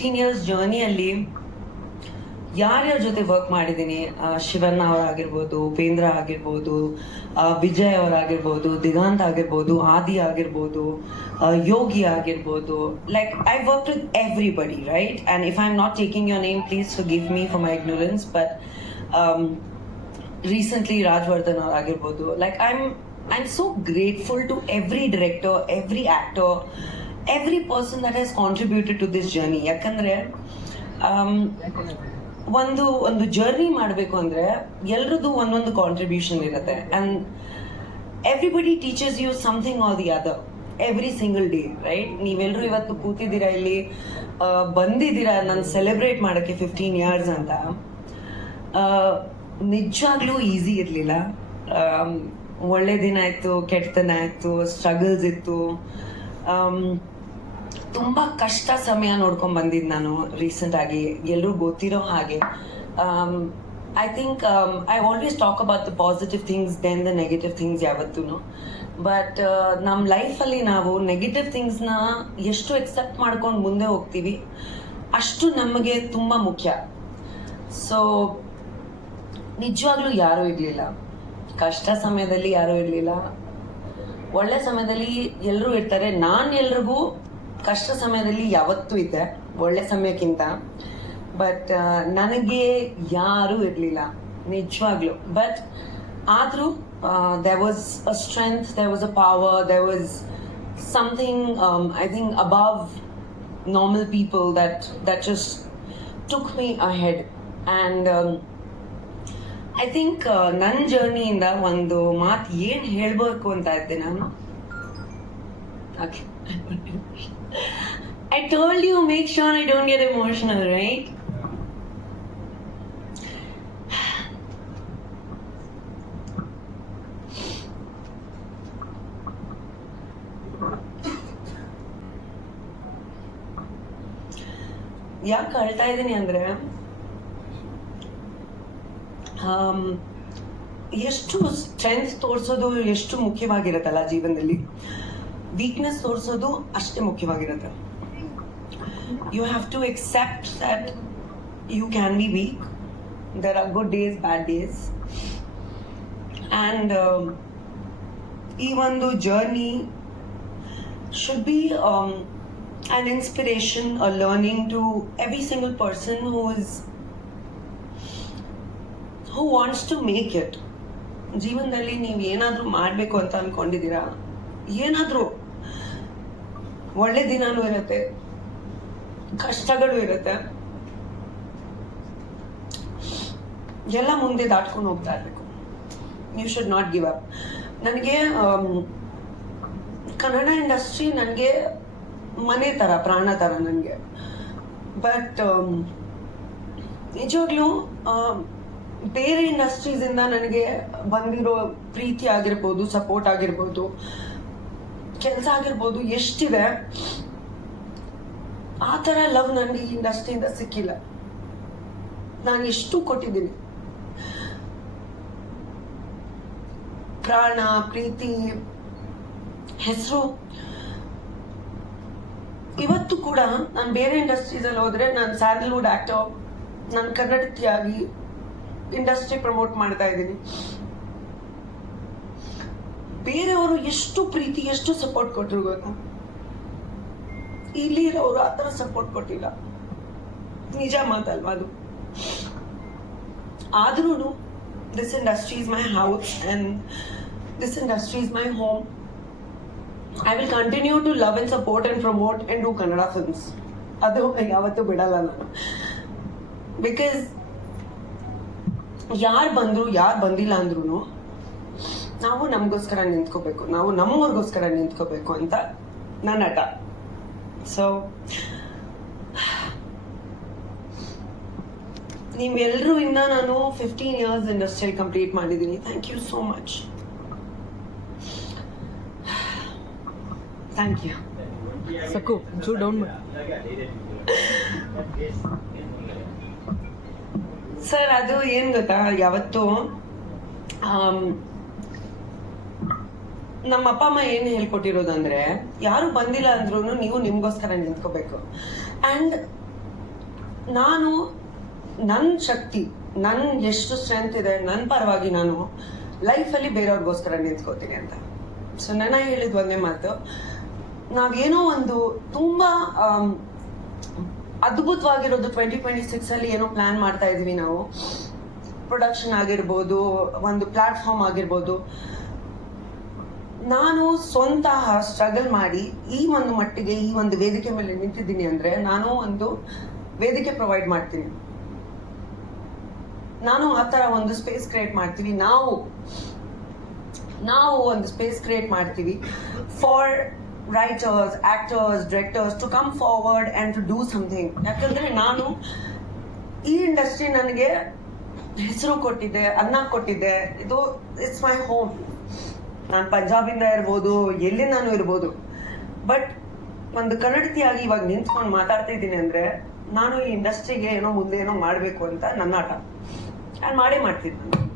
Sixteen years ಜರ್ನಿಯಲ್ಲಿ ಯಾರ್ಯಾರ ಜೊತೆ work ಮಾಡಿದ್ದೀನಿ? ಶಿವಣ್ಣ ಅವರಾಗಿರ್ಬೋದು, ಉಪೇಂದ್ರ ಆಗಿರ್ಬೋದು ವಿಜಯ್ ಅವರಾಗಿರ್ಬೋದು, ದಿಗಾಂತ್ ಆಗಿರ್ಬೋದು, ಆದಿ ಆಗಿರ್ಬೋದು ಯೋಗಿ ಆಗಿರ್ಬೋದು. Like I work with everybody right and if I am not taking your name please give me for my ignorance but recently Rajavardhan ಅವರಾಗಿರ್ಬೋದು like I am I am so grateful to every director every actor every person that has contributed to this journey ಯಾಕಂದರೆ ಒಂದು ಒಂದು journey ಮಾಡಬೇಕು ಅಂದರೆ ಎಲ್ರದ್ದು ಒಂದೊಂದು contribution ಇರುತ್ತೆ. And everybody teachers you something or the other every single day right ನೀವೆಲ್ಲರೂ ಇವತ್ತು ಕೂತಿದ್ದೀರಾ ಇಲ್ಲಿ ಬಂದಿದ್ದೀರಾ ನಾನು ಸೆಲೆಬ್ರೇಟ್ ಮಾಡೋಕ್ಕೆ ಫಿಫ್ಟೀನ್ ಇಯರ್ಸ್ ಅಂತ. ನಿಜವಾಗ್ಲೂ ಈಸಿ ಇರಲಿಲ್ಲ. ಒಳ್ಳೆ ದಿನ ಆಯಿತು ಕೆಟ್ಟತನ ಆಯಿತು ಸ್ಟ್ರಗಲ್ಸ್ ಇತ್ತು. ತುಂಬಾ ಕಷ್ಟ ಸಮಯ ನೋಡ್ಕೊಂಡ್ ಬಂದಿದ್ದು ನಾನು ರೀಸೆಂಟ್ ಆಗಿ. ಎಲ್ಲರೂ ಗೊತ್ತಿರೋ ಹಾಗೆ. I think I always talk about the positive things than the negative things ಯಾವತ್ತೂ ಬಟ್ ನಮ್ಮ ಲೈಫಲ್ಲಿ ನಾವು ನೆಗೆಟಿವ್ ಥಿಂಗ್ಸ್ನ ಎಷ್ಟು ಎಕ್ಸೆಪ್ಟ್ ಮಾಡ್ಕೊಂಡು ಮುಂದೆ ಹೋಗ್ತೀವಿ, ಅಷ್ಟು ನಮಗೆ ತುಂಬ ಮುಖ್ಯ. ಸೊ ನಿಜವಾಗ್ಲೂ ಯಾರೂ ಇರಲಿಲ್ಲ. ಕಷ್ಟ ಸಮಯದಲ್ಲಿ ಯಾರೂ ಇರಲಿಲ್ಲ. ಒಳ್ಳೆ ಸಮಯದಲ್ಲಿ ಎಲ್ಲರೂ ಇರ್ತಾರೆ. ನಾನು ಎಲ್ರಿಗೂ ಕಷ್ಟ ಸಮಯದಲ್ಲಿ ಯಾವತ್ತೂ ಇದ್ದೆ ಒಳ್ಳೆ ಸಮಯಕ್ಕಿಂತ. ಬಟ್ ನನಗೆ ಯಾರೂ ಇರಲಿಲ್ಲ, ನಿಜವಾಗ್ಲೂ. ಬಟ್ ಆದರೂ there was a strength there was a power there was something I think above normal people that that just took me ahead and I think ನನ್ನ ಜರ್ನಿಯಿಂದ ಒಂದು ಮಾತು ಏನು ಹೇಳಬೇಕು ಅಂತ ಇದ್ದೆ ನಾನು? I told you, make sure I don't get emotional, right ಯಾಕೆ ಅಳ್ತಾ ಇದ್ದೀನಿ ಅಂದ್ರೆ ಎಷ್ಟು ಸ್ಟ್ರೆಂತ್ ತೋರಿಸೋದು ಎಷ್ಟು ಮುಖ್ಯವಾಗಿರುತ್ತಲ್ಲ ಜೀವನದಲ್ಲಿ? ವೀಕ್ನೆಸ್ ತೋರಿಸೋದು ಅಷ್ಟೇ ಮುಖ್ಯವಾಗಿರುತ್ತೆ. You have to accept that you can be weak there are good days bad days and ಈ ಒಂದು journey should be um, an inspiration, a learning to every single person who is who wants to make it. ಜೀವನದಲ್ಲಿ ನೀವು ಏನಾದರೂ ಮಾಡಬೇಕು ಅಂತ ಅನ್ಕೊಂಡಿದ್ದೀರಾ ಏನಾದರೂ ಒಳ್ಳೆ ದಿನಾನೂ ಇರುತ್ತೆ ಕಷ್ಟಗಳು ಇರುತ್ತೆ. ಎಲ್ಲ ಮುಂದೆ ದಾಟ್ಕೊಂಡು ಹೋಗ್ತಾ ಇರಬೇಕು. You should not give up ನನಗೆ ಕನ್ನಡ ಇಂಡಸ್ಟ್ರಿ ನನಗೆ ಮನೆ ಥರ ಪ್ರಾಣ ಥರ ನನಗೆ. ಬಟ್ ನಿಜವಾಗ್ಲೂ ಆ, ಬೇರೆ ಇಂಡಸ್ಟ್ರೀಸಿಂದ ನನಗೆ ಬಂದಿರೋ ಪ್ರೀತಿ ಆಗಿರ್ಬೋದು ಸಪೋರ್ಟ್ ಆಗಿರ್ಬೋದು ಕೆಲಸ ಆಗಿರ್ಬೋದು ಎಷ್ಟಿದೆ. ಆ ಥರ ಲವ್ ನನಗೆ ಇಂಡಸ್ಟ್ರಿಯಿಂದ ಸಿಕ್ಕಿಲ್ಲ. ನಾನು ಎಷ್ಟು ಕೊಟ್ಟಿದ್ದೀನಿ. ಪ್ರಾಣ, ಪ್ರೀತಿ, ಹೆಸರು. ಇವತ್ತು ಕೂಡ ನಾನು ಬೇರೆ ಇಂಡಸ್ಟ್ರೀಸಲ್ಲಿ ಹೋದರೆ ನಾನು ಸ್ಯಾಂಡಲ್ವುಡ್ ಆಕ್ಟರ್ ನಾನು ಕನ್ನಡತಿಯಾಗಿ ಇಂಡಸ್ಟ್ರಿ ಪ್ರಮೋಟ್ ಮಾಡ್ತಾ ಇದ್ದೀನಿ. ಬೇರೆಯವರು ಎಷ್ಟು ಪ್ರೀತಿ, ಎಷ್ಟು ಸಪೋರ್ಟ್ ಕೊಟ್ಟರು ಗೊತ್ತಾ? ಇಲ್ಲಿ ಇರೋರು ಆ ಥರ ಸಪೋರ್ಟ್ ಕೊಟ್ಟಿಲ್ಲ. ನಿಜ ಮಾತಲ್ವಾ ಅದು? ಆದ್ರೂ this industry is my house and this industry is my home I will continue to love and support and promote and do Kannada films ಅದು ಯಾವತ್ತೂ ಬಿಡಲ್ಲ ನಾನು. ಬಿಕಾಸ್ ಯಾರು ಬಂದ್ರು, ಯಾರು ಬಂದಿಲ್ಲ ಅಂದ್ರೂ ನಾವು ನಮಗೋಸ್ಕರ ನಿಂತ್ಕೋಬೇಕು, ನಾವು ನಮ್ಮವ್ರಿಗೋಸ್ಕರ ನಿಂತ್ಕೋಬೇಕು ಅಂತ ನನ್ನ ಹಠ ಸೊ ನೀವೆಲ್ಲರೂ ಇಂದ ನಾನು ಫಿಫ್ಟೀನ್ ಇಯರ್ಸ್ ಇಂಡಸ್ಟ್ರಿಯಲ್ಲಿ ಕಂಪ್ಲೀಟ್ ಮಾಡಿದ್ದೀನಿ. Thank you so much thank you Sakku ಚೂರು ಡೌನ್ ಸರ್ ಅದು ಏನು ಗೊತ್ತಾ? ಯಾವತ್ತು ನಮ್ಮ ಅಪ್ಪ ಅಮ್ಮ ಏನ್ ಹೇಳ್ಕೊಟ್ಟಿರೋದಂದ್ರೆ, ಯಾರು ಬಂದಿಲ್ಲ ಅಂದ್ರೂ ನೀವು ನಿಮ್ಗೋಸ್ಕರ ನಿಂತ್ಕೋಬೇಕು. ಅಂಡ್ ನಾನು ನನ್ನ ಶಕ್ತಿ ನನ್ನ ಎಷ್ಟು ಸ್ಟ್ರೆಂತ್ ಇದೆ ನನ್ನ ಪರವಾಗಿ ನಾನು ಲೈಫಲ್ಲಿ ಬೇರೆಯವ್ರಿಗೋಸ್ಕರ ನಿಂತ್ಕೋತೀನಿ ಅಂತ. ಸೊ ನನ್ನ ಹೇಳಿದ ಒಂದೇ ಮಾತು. ನಾವೇನೋ ಒಂದು ತುಂಬಾ ಅದ್ಭುತವಾಗಿರೋದು ಟ್ವೆಂಟಿ ಟ್ವೆಂಟಿ ಸಿಕ್ಸ್ ಅಲ್ಲಿ ಏನೋ ಪ್ಲಾನ್ ಮಾಡ್ತಾ ಇದೀವಿ ನಾವು. ಪ್ರೊಡಕ್ಷನ್ ಆಗಿರ್ಬೋದು, ಒಂದು ಪ್ಲಾಟ್ಫಾರ್ಮ್ ಆಗಿರ್ಬೋದು. ನಾನು ಸ್ವಂತ ಸ್ಟ್ರಗಲ್ ಮಾಡಿ ಈ ಒಂದು ಮಟ್ಟಿಗೆ, ಈ ಒಂದು ವೇದಿಕೆ ಮೇಲೆ ನಿಂತಿದ್ದೀನಿ ಅಂದ್ರೆ ನಾನು ಒಂದು ವೇದಿಕೆ ಪ್ರೊವೈಡ್ ಮಾಡ್ತೀನಿ. ನಾನು ಆ ಥರ ಒಂದು ಸ್ಪೇಸ್ ಕ್ರಿಯೇಟ್ ಮಾಡ್ತೀವಿ. ನಾವು ನಾವು ಒಂದು ಸ್ಪೇಸ್ ಕ್ರಿಯೇಟ್ ಮಾಡ್ತೀವಿ for writers actors directors to come forward and to do something ಯಾಕಂದ್ರೆ ನಾನು ಈ ಇಂಡಸ್ಟ್ರಿ ನನಗೆ ಹೆಸರು ಕೊಟ್ಟಿದೆ ಅನ್ನ ಕೊಟ್ಟಿದೆ ಇದು ಇಟ್ಸ್ ಮೈ ಹೋಮ್ ನಾನು ಪಂಜಾಬಿಂದ ಇರ್ಬೋದು, ಎಲ್ಲಿ ನಾನು ಇರ್ಬೋದು. ಬಟ್ ಒಂದು ಕನ್ನಡತಿಯಾಗಿ ಇವಾಗ ನಿಂತ್ಕೊಂಡು ಮಾತಾಡ್ತಾ ಇದ್ದೀನಿ ಅಂದ್ರೆ, ನಾನು ಈ ಇಂಡಸ್ಟ್ರಿಗೆ ಏನೋ ಮುಂದೆ ಏನೋ ಮಾಡಬೇಕು ಅಂತ ನನ್ನ ಆಟ. ನಾನು ಮಾಡೇ ಮಾಡ್ತೀನಿ. ನಾನು